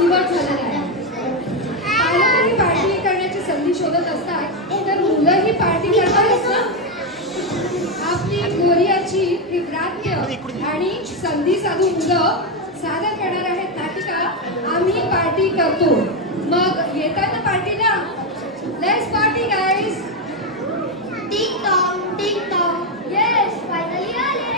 निवड झालेली आहे. पालकही पार्टी करण्याची संधी शोधत असतात तर मुलंही पार्टी करणारच ना. आपली कोरियाची ही व्रात्य आणि संधी साधू मुलं सादर करणार आहेत नाटिका आम्ही पार्टी करतो. मग येतात ना पार्टीला? Let's party guys. Tick tock yes finally आले.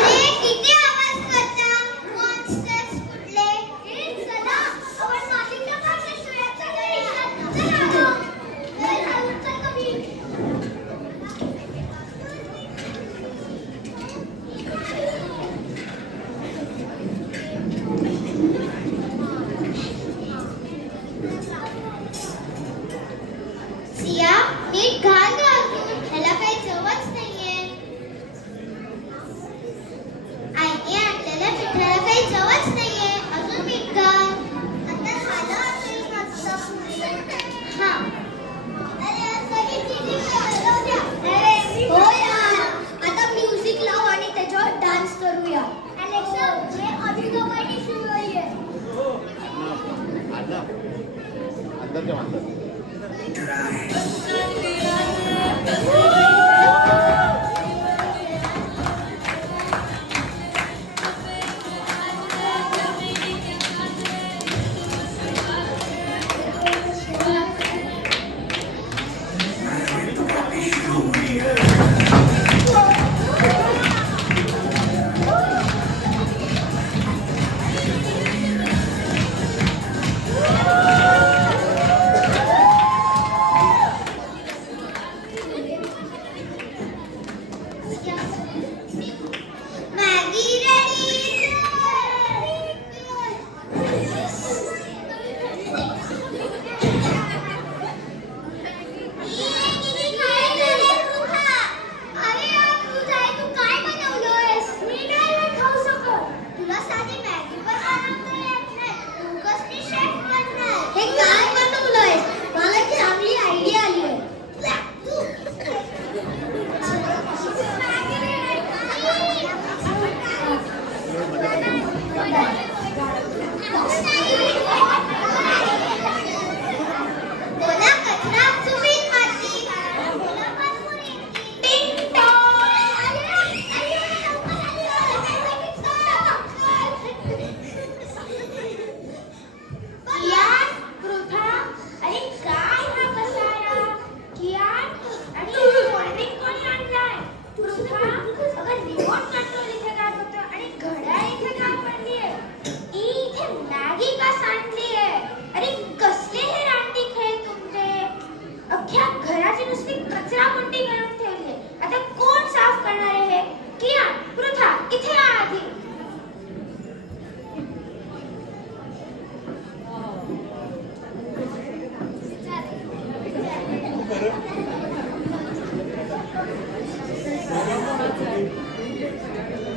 अरे किती आवाज करता? मॉन्स्टर्स जे अधिकावानी शिवाय आहे. अंदरच्या माणसात मॅगी रेडी. अरे यार तू काय बनवलंयस? मी नाही खाऊ शकत. तुला साधी मॅगी पण बनवता येत नाही. तू कसली शेफ बनणार? हे काय बनवलंयस? मला एक चांगली आयडिया आली आहे. बोला कचरा चुलीत माती. बोला पाणपुरी. टिंग टॉंग. कियान, पृथा, अरे काय हा पसारा? कियान, आणि कोल्ड्रिंक कोणी आणलाय? पृथा, अगं रिमोट कंट्रोल इथे काय होतं आणि घड्याळ इथे काय पडलीये? इथे मॅगी का सांडलीये? अरे कसले हे रानटी खेळ तुमचे? अख्ख्या घराची नुसती कचरा कुंडी करून ठेवली. आता कोण साफ करणार आहे हे? कियान, पृथा, इथे या आधी.